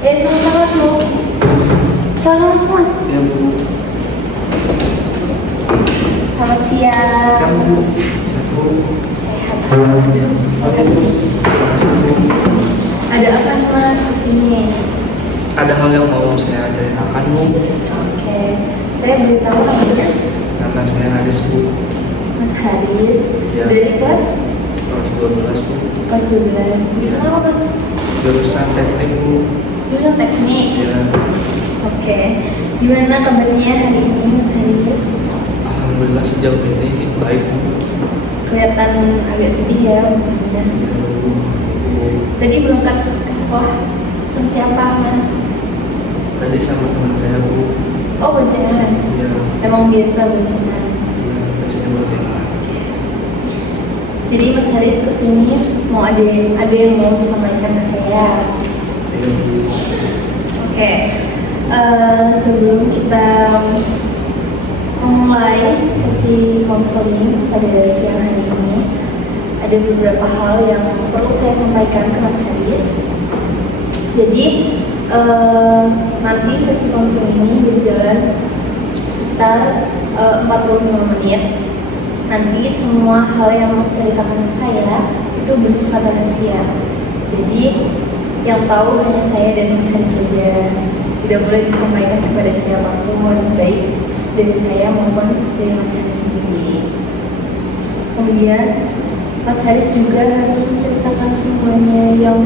Selamat mas Bu. Selamat mas. Ya Bu. Selamat siang. Siang Bu. Siang Bu. Sehat. Oke Bu. Terima Bu. Ada apa nih mas kesini? Ada hal yang mau saya ceritakan Bu. Oke. Saya beritahu namanya Nama saya Haris Bu. Mas Haris. Ya. Dari kelas Kelas 12 Bu. 12. Jurusan apa mas? Jurusan teknik Bu. Jurusan teknik. Ya. Oke. Gimana kabarnya hari ini mas Haris? Alhamdulillah sejauh ini baik Bu. Kelihatan agak sedih ya. Ya Bu. Tadi berangkat ke sekolah sama siapa mas? Tadi sama teman saya Bu. Oh boncengan. Ya. Emang biasa boncengan. Ya. Biasanya boncengan. Jadi Mas Haris kesini mau ada yang mau disampaikan ke saya. Ya Bu. Oke. Sebelum kita memulai sesi konseling pada siang hari ini, ada beberapa hal yang perlu saya sampaikan ke Mas Haris. Jadi nanti sesi konseling ini berjalan sekitar 45 menit. Nanti semua hal yang Mas ceritakan ke saya itu bersifat rahasia. Jadi yang tahu hanya saya dan Mas Haris saja. Tidak boleh disampaikan kepada siapapun, baik dari saya maupun dari Mas Haris sendiri. Kemudian Mas Haris juga harus menceritakan semuanya yang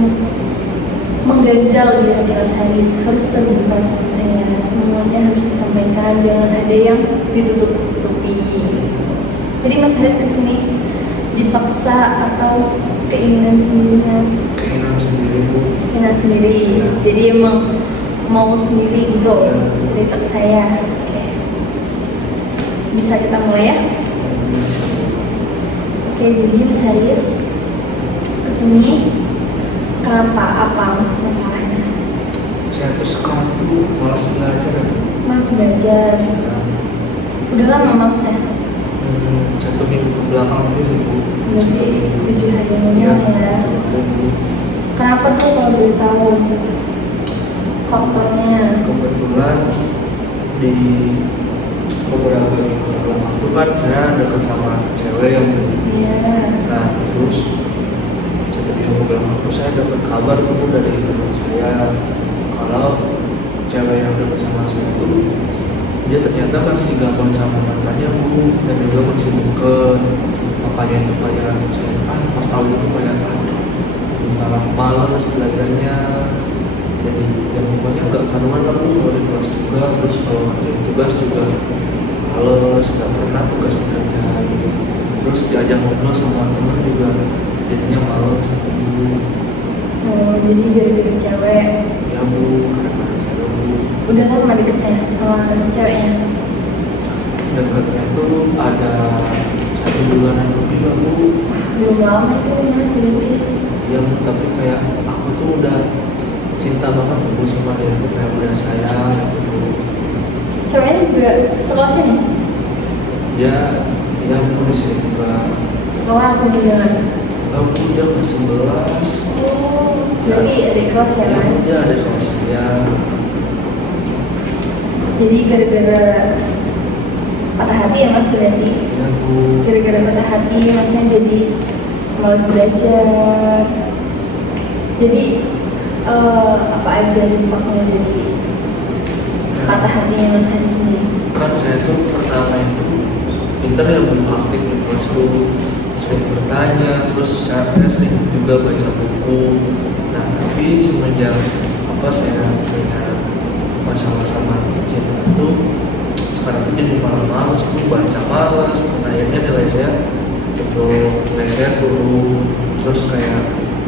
mengganjal di hati Mas Haris, harus terbuka sama saya. Semuanya harus disampaikan, jangan ada yang ditutup-tutupi. Jadi Mas Haris kesini dipaksa atau keinginan sendiri Mas? Keinginan sendiri Bu. Keinginan sendiri. Ya. Jadi emang mau sendiri gitu Ya. cerita ke saya. Oke. Bisa kita mulai ya? Oke, jadi Mas Haris kesini kenapa? Apa masalahnya? Saya tuh sekarang tuh malas belajar. Mas belajar. Udah lama Mas ya? 1 minggu belakang ini sih Bu. Berarti 7 hari ini Ya. ya. Kenapa tuh kalau boleh tahu faktornya? Kebetulan di beberapa minggu belakang itu kan saya dekat sama cewek yang Iya. nah terus 1 minggu belakang itu saya dapat kabar tuh dari teman saya kalau cewek yang dekat sama saya itu dia ternyata masih gabung sama mantannya Bu, dan juga masih deket. Makanya itu kayak saya pas tahu itu kayak malas belajarnya, jadi ya pokoknya nggak karuan lah Bu kalau di kelas juga, terus kalau ngerjain tugas juga males, nggak pernah tugas dikerjain, terus diajak ngobrol sama teman juga jadinya males Bu. Oh, jadi dari cewek. Ya Bu, karena cewek Bu. Udah lama deketnya sama ceweknya? Dekatnya tuh ada 1 bulanan lebih lah Bu. Belum lama itu Mas berarti. Ya Bu, tapi kayak aku tuh udah cinta banget Bu sama dia tuh, kayak udah sayang gitu. Ceweknya juga sekolah sini? Ya Bu di sini juga. Sekolah sini dengan. Enggak Bu, dia kelas 11. Oh, berarti ada kelas ya Mas? Ya ada kelas ya. Jadi gara-gara patah hati ya Mas berarti? Ya Bu. Gara-gara patah hati Masnya jadi malas belajar. Jadi apa aja dampaknya dari patah hatinya Mas Haris sendiri? Kan saya tuh pertama itu pinter ya Bu, aktif di kelas tuh, sering bertanya, terus saya sering juga baca buku. Nah tapi semenjak saya punya masalah sama cinta itu, sekarang itu jadi malas tuh, baca malas. Nah, akhirnya nilai saya turun, terus kayak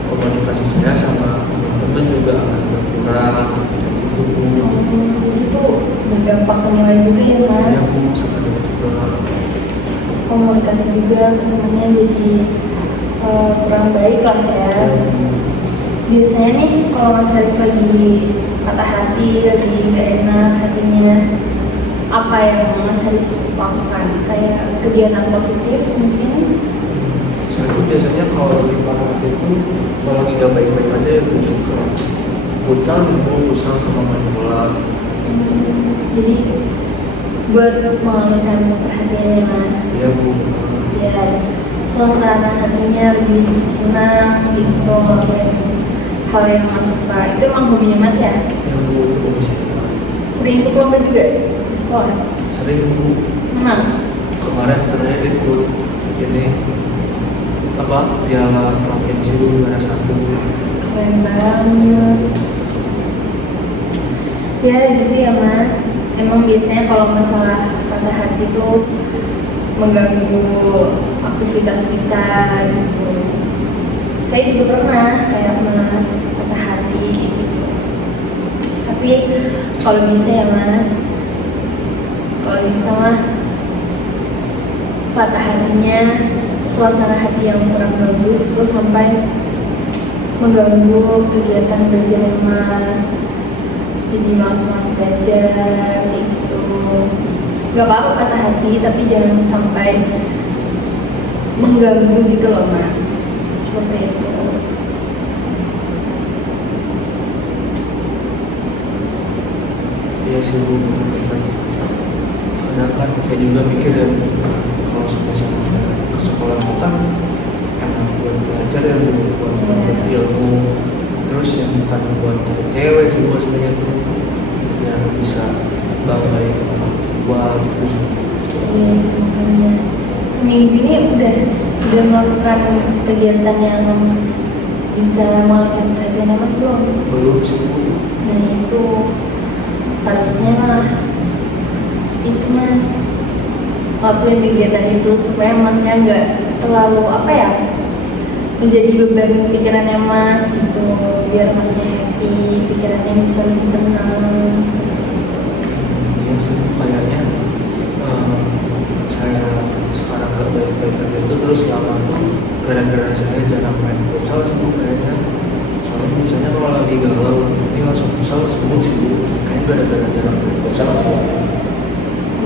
komunikasi saya sama teman-teman juga akan berkurang gitu Bu. Jadi itu berdampak ke nilai juga ya Ya Mas? Bu, sama juga Komunikasi juga ke temannya jadi kurang baik lah ya. Biasanya nih kalau Mas Haris lagi patah hati, lagi gak enak hatinya, apa yang Mas Haris lakukan? Kayak kegiatan positif mungkin? saya tuh biasanya kalau lagi patah hati itu kalau lagi gak baik-baik aja ya bersyukur. futsal nih bu, futsal sama main bola. Jadi buat mengalihkan perhatiannya mas, Iya bu. biar suasana hatinya lebih senang gitu ngelakuin hal yang mas suka. Itu emang hobinya mas ya? Yang bu itu hobi saya. Sering ikut lomba juga di sekolah? Sering bu. Menang? Kemarin terakhir ikut ini apa piala provinsi juara 1. Keren banget. Ya gitu ya mas, emang biasanya kalau masalah patah hati tuh mengganggu aktivitas kita gitu. Saya juga pernah kayak mas patah hati gitu. Tapi kalau bisa ya mas, kalau bisa mah patah hatinya suasana hati yang kurang bagus itu sampai mengganggu kegiatan belajar mas, jadi malas-malas belajar gitu. Gak apa-apa patah hati, tapi jangan sampai mengganggu gitu loh mas, seperti itu. Iya sih bu. Kadang kan saya juga mikir ya, kalau sama-sama saya ke sekolah itu kan emang buat belajar ya bu, buat menuntut ilmu. Terus yang bukan buat nyari cewek sih bu sebenarnya tuh, biar bisa banggain orang tua gitu. Iya, makanya seminggu ini udah melakukan kegiatan yang bisa mengalihkan perhatian mas belum? Belum sih bu. Nah itu harusnya mah itu mas lakuin kegiatan itu supaya masnya nggak terlalu apa ya, menjadi beban pikirannya mas gitu, biar masnya happy, pikirannya bisa lebih tenang seperti itu. Iya sih Bu, kayaknya saya sekarang gak baik-baik aja itu terus lama tuh gara-gara saya jarang main futsal sih Bu, kayaknya. Soalnya biasanya kalau lagi galau ini langsung futsal sembuh sih Bu, kayaknya gara-gara jarang main futsal sih.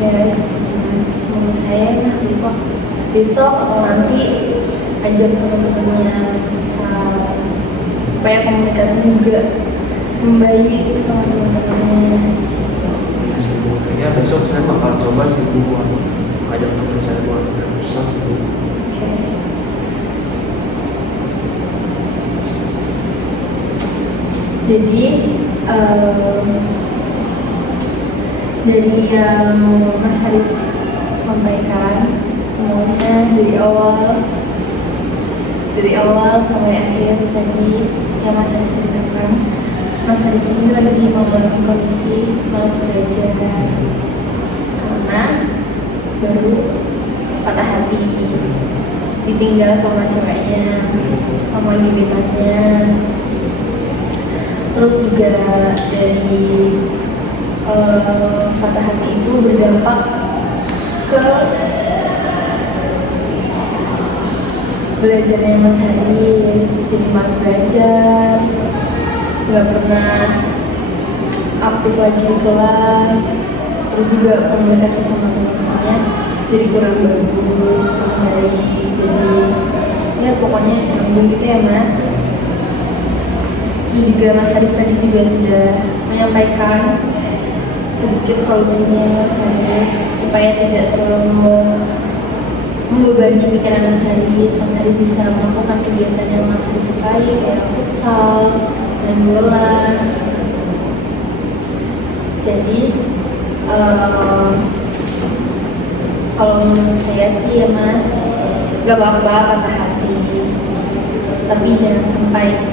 Ya gitu sih mas, menurut saya nah besok atau nanti ajak teman-temannya futsal supaya komunikasinya juga membaik sama teman-temannya. Iya sih Bu, kayaknya besok saya bakal coba sih Bu buat ngajak teman saya buat main futsal sih Bu. Oke. Jadi dari yang Mas Haris sampaikan semuanya dari awal sampai akhir tadi yang Mas Haris ceritakan, Mas Haris ini lagi mengalami kondisi malas belajar karena baru patah hati, ditinggal sama ceweknya, sama gebetannya. Terus juga dari patah hati itu berdampak ke belajarnya Mas Haris, jadi malas belajar, terus nggak pernah aktif lagi di kelas, terus juga komunikasi sama teman-temannya jadi kurang bagus, kurang baik, jadi ya pokoknya canggung gitu ya Mas. Terus juga Mas Haris tadi juga sudah menyampaikan sedikit solusinya Mas Haris supaya tidak terlalu membebani pikiran Mas Haris. Mas Haris bisa melakukan kegiatan yang Mas Haris sukai kayak futsal, main bola. Jadi kalau menurut saya sih ya Mas, gak apa-apa patah hati, tapi jangan sampai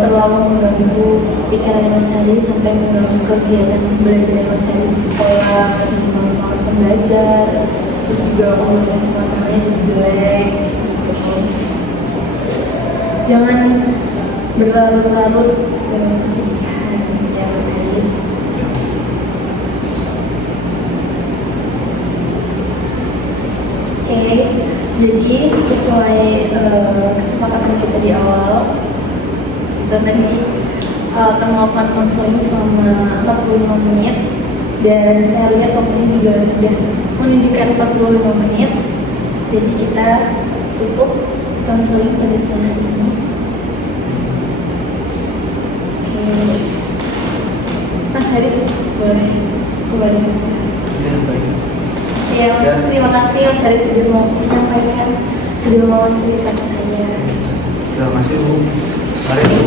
terlalu mengganggu pikiran Mas Haris sampai mengganggu kegiatan belajar Mas Haris di sekolah, jadi malas-malasan belajar, terus juga komunikasi sama temannya jadi jelek gitu. Jangan berlarut-larut dengan kesedihan ya Mas Haris. Oke, jadi sesuai kesepakatan kita di awal, kita tadi akan melakukan konseling selama 45 menit, dan saya lihat waktunya juga sudah menunjukkan 45 menit. Jadi kita tutup konseling pada saat ini. Oke, Mas Haris boleh kembali ke kelas. Ya, baik. Ya. Terima kasih Mas Haris sudah mau menyampaikan, sudah mau cerita ke saya. Terima kasih Bu. Mari.